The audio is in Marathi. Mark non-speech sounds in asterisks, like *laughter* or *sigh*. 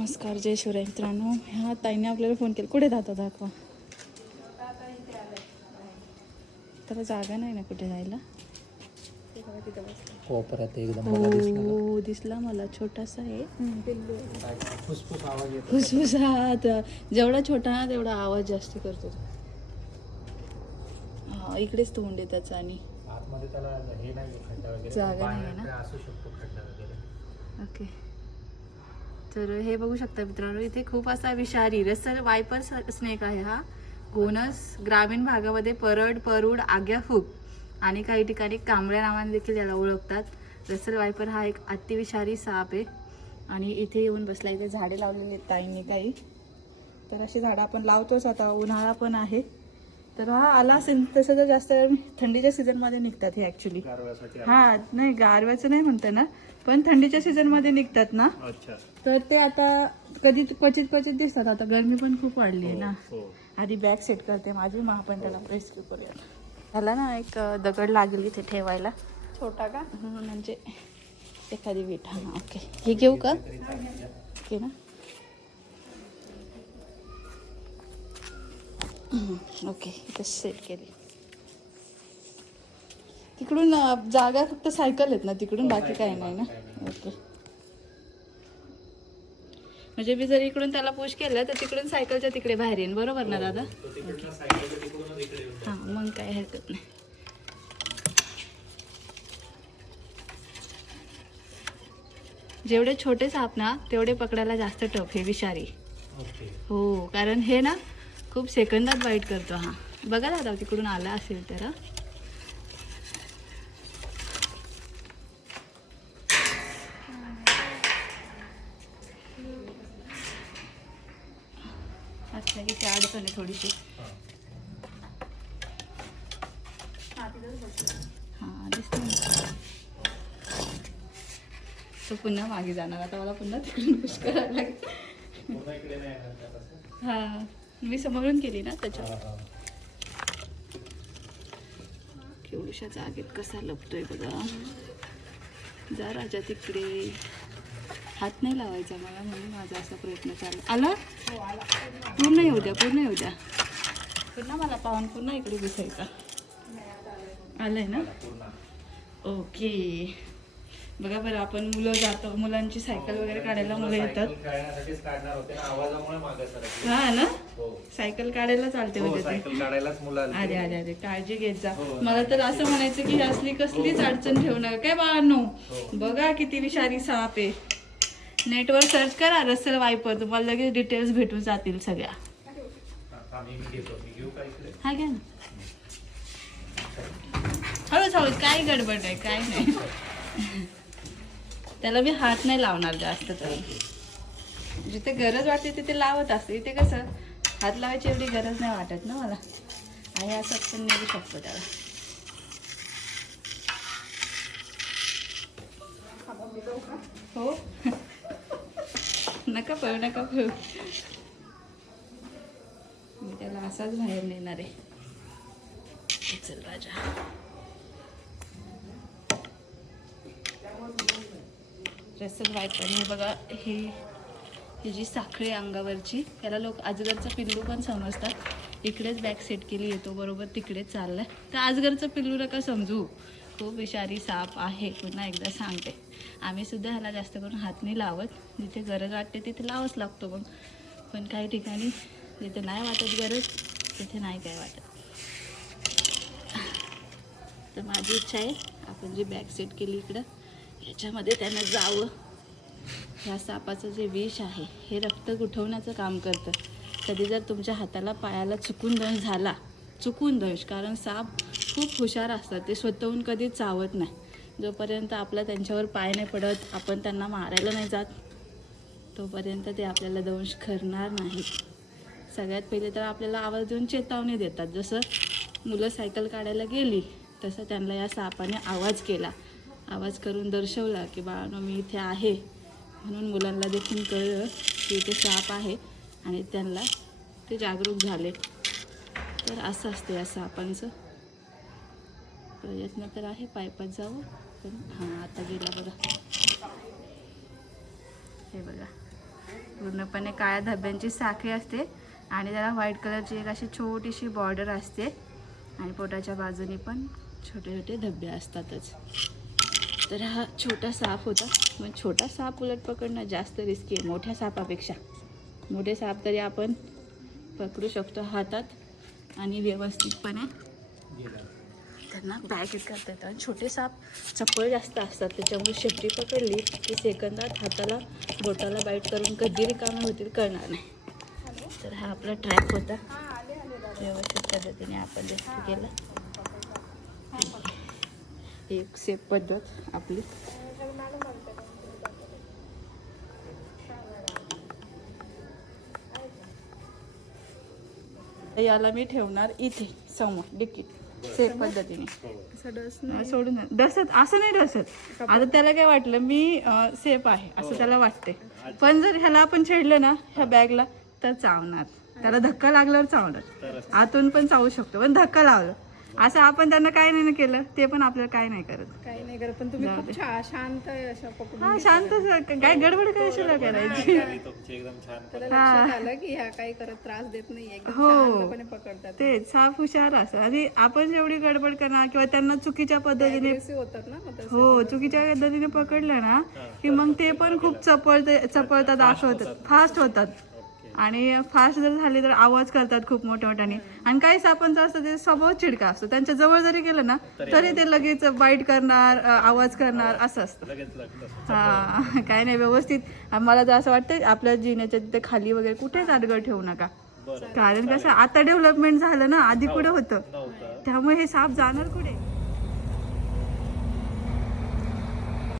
नमस्कार जय शिवराय मित्रांनो. ह्या ताईने आपल्याला फोन केला. कुठे जाता दाखवा. त्याला जागा नाही ना कुठे जायला? कोपऱ्यात एकदम बघा दिसला? हो दिसला मला. छोटासा आहे. फुसफुस आवाज येतो फुसफुसात. जेवढा छोटा ना तेवढा आवाज जास्त करतो तो. हा इकडेच तोंड आहे त्याचं आणि आतमध्ये त्याला हे नाही खड्डा वगैरे. जागा नाही बाहेर ना? काय असू शकतो खड्डा वगैरे. ओके. तर हे बघू शकता मित्रांनो इथे खूप असा विषारी रसल वायपर स्नेक आहे हा. गोनस ग्रामीण भागामध्ये परड परूड आग्याफूग आणि काही ठिकाणी कांबळ्या नावाने देखील याला ओळखतात. रसल वायपर हा एक अतिविषारी साप आहे आणि इथे येऊन बसला इथे झाडे लावलेली आहेत ताईंनी काही. तर अशी झाडं आपण लावतोच. आता उन्हाळा पण आहे. तर हा आला असेल तसं तर जास्त थंडीच्या सीझनमध्ये निघतात हे ॲक्च्युली हा नाही गारव्याचं नाही म्हणता ना पण थंडीच्या सीझनमध्ये निघतात ना. अच्छा. तर ते आता कधी क्वचित क्वचित दिसतात आता गरमी पण खूप वाढली आहे ना. हो. आधी बॅग सेट करते माझी मग आपण त्याला रेस्क्यू करूया. त्याला ना एक दगड लागेल इथे ठेवायला. छोटा का? म्हणजे एखादी वीट हा ओके. हे घेऊ का? ओके ना? ओके इथे सेट केली. तिकडून जागा फक्त सायकल आहेत ना तिकडून बाकी काही नाही ना? ओके म्हणजे मी जर इकडून त्याला पुश केलं तर तिकडून सायकलच्या तिकडे बाहेर येईन. बरोबर ना दादा? हां. मग काय हरकत नाही. जेवढे छोटे साप ना तेवढे पकडायला जास्त टफ हे विषारी. ओके हो कारण हे ना खूप सेकंदात बाईट करतो हा बघा दादा तिकडून आला असेल तर हा. अच्छा इथे अडचण आहे थोडीशी हा दिसतो. तो पुन्हा मागे जाणार आता मला पुन्हा तिकडून पुश करायला लागेल का तसं? हा मी समोरून केली ना त्याच्या. केवढ्याशा जागेत कसा लपतोय बघा. जा राजा तिकडे. हात नाही लावायचा मला म्हणून माझा असा प्रयत्न चालला आला? पूर्ण येऊ द्या पूर्ण येऊ द्या. पुन्हा मला पाहून पुन्हा इकडे दिसायचा. आलंय ना? ओके बघा बरं आपण मुलं जातो मुलांची सायकल वगैरे काढायला मुलं येतात. ना. हा ना? हो. सायकल काढायला चालते हो, म्हणजे अरे अरे अरे काळजी घेत जा. हो. मला तर असं म्हणायचं की असली कसलीच अडचण ठेवू नका. काय बाळांनो? हो. बघा किती विषारी साप आहे. नेटवर सर्च करा रसल वायपर. तुम्हाला लगेच डिटेल्स भेटून जातील सगळ्या. हा घ्या ना. हळूच हळूच काय गडबड आहे काय नाही. त्याला मी हात नाही लावणार जास्त तरी. जिथे गरज वाटते तिथे लावत असते. इथे कसं हात लावायची एवढी गरज नाही वाटत ना मला. आणि असं पण निघू शकतो त्याला. हो? *laughs* नका पळू नका पळू मी त्याला असाच बाहेर नेणार आहे. चल राजा. रसल वायपर आणि बघा हे ही जी साखळी अंगावरची त्याला लोक आजगरचं पिल्लू पण समजतात. इकडेच बॅक सेट केली येतो बरोबर तिकडेच चाललाय. तर आजगरचं पिल्लू नका समजू. खूप विषारी साप आहे पुन्हा एकदा सांगते. आम्ही सुद्धा ह्याला जास्त करून हात नाही लावत. जिथे गरज वाटते तिथे लावच लागतो मग पण काही ठिकाणी जिथे नाही वाटत गरज तिथे नाही काय वाटत. तर माझी इच्छा आहे आपण जी बॅग सेट केली इकडं ह्याच्यामध्ये त्यांना जावं. ह्या सापाचं जे विष आहे हे रक्त गुठवण्याचं काम करतं. कधी जर तुमच्या हाताला पायाला चुकून दंश झाला चुकून दंश कारण साप खूप हुशार असतात ते स्वतःहून कधी चावत नाही. जोपर्यंत आपला त्यांच्यावर पाय नाही पडत आपण त्यांना मारायला नाही जात तोपर्यंत ते आपल्याला दंश करणार नाहीत. सगळ्यात पहिले तर आपल्याला आवाज देऊन चेतावणी देतात. जसं मुलं सायकल काढायला गेली तसं त्यांना या सापाने आवाज केला. आवाज करून दर्शवला की बाळानो मी इथे आहे. म्हणून मुलांना देखील कळलं की इथे साप आहे आणि त्यांना ते जागरूक झाले. तर असं असते या सापांचं. प्रयत्न तर आहे पायपात जावं पण हां आता गेला बघा. हे बघा. पूर्णपणे काळ्या धब्यांची साखळी असते आणि त्याला व्हाईट कलरची एक अशी छोटीशी बॉर्डर असते. आणि पोटाच्या बाजूने पण छोटे छोटे धब्बे असतातच. तर हा छोटा साप होता. मग छोटा साप उलट पकडणं जास्त रिस्की आहे. मोठ्या सापापेक्षा. मोठे साप तरी आपण पकडू शकतो हातात आणि व्यवस्थितपणे. त्यांना बॅगेत करता येतं आणि छोटे साप चपळ जास्त असतात. त्याच्यामुळे शेपटी पकडली की सेकंदात हाताला बोटाला बाईट करून कधी रिकामे होतील कळणार नाही. तर हा आपला ट्रॅक होता. व्यवस्थित पद्धतीने आपण जास्त केला. एक सेफ पद्धत आपली. याला मी ठेवणार इथे समोर डिक्कीत. सेफ पद्धतीने. सोडून. डसत असं नाही डसत. आता त्याला काय वाटलं मी सेफ आहे असं त्याला वाटते पण जर ह्याला आपण छेडलं ना ह्या बॅगला तर चावणार. त्याला धक्का लागल्यावर चावणार. आतून पण चावू शकतो पण धक्का लावलं. असं आपण त्यांना काय नाही ना केलं ते पण आपल्याला काय नाही करत. काही नाही करत पण तुम्ही जाऊ दे. खूप छा- शांत आहे अशा पकडून. हा शांत स- काय गडबड कशाला करायची तुमची एकदम छान त्याला लक्षात आलं की ह्या काही करत त्रास देत नाही एकदम हो. शांतपणे पकडतात. ते साफ हुशार असतात आणि आपण जेवढी गडबड करणार किंवा त्यांना चुकीच्या पद्धतीने Aggressive होतात ना मग तसं. हो चुकीच्या पद्धतीने पकडलं ना की मग ते पण खूप चपळते चपळतात दाखवतात फास्ट होतात. आणि फास्ट जर झाले तर आवाज करतात खूप मोठ्या मोठ्याने. आणि काही सापांचं असतं ते स्वभाव चिडका असतो. त्यांच्या जवळ जरी गेलं ना तरी ते लगेच बाईट करणार आवाज करणार असं असतं. हा काय नाही व्यवस्थित. मला तर असं वाटतं आपल्या जिन्याच्या तिथे खाली वगैरे कुठेच आडगळ ठेवू नका. कारण कसं आता डेव्हलपमेंट झालं ना आधी कुठे होतं? त्यामुळे हे साप जाणार कुठे?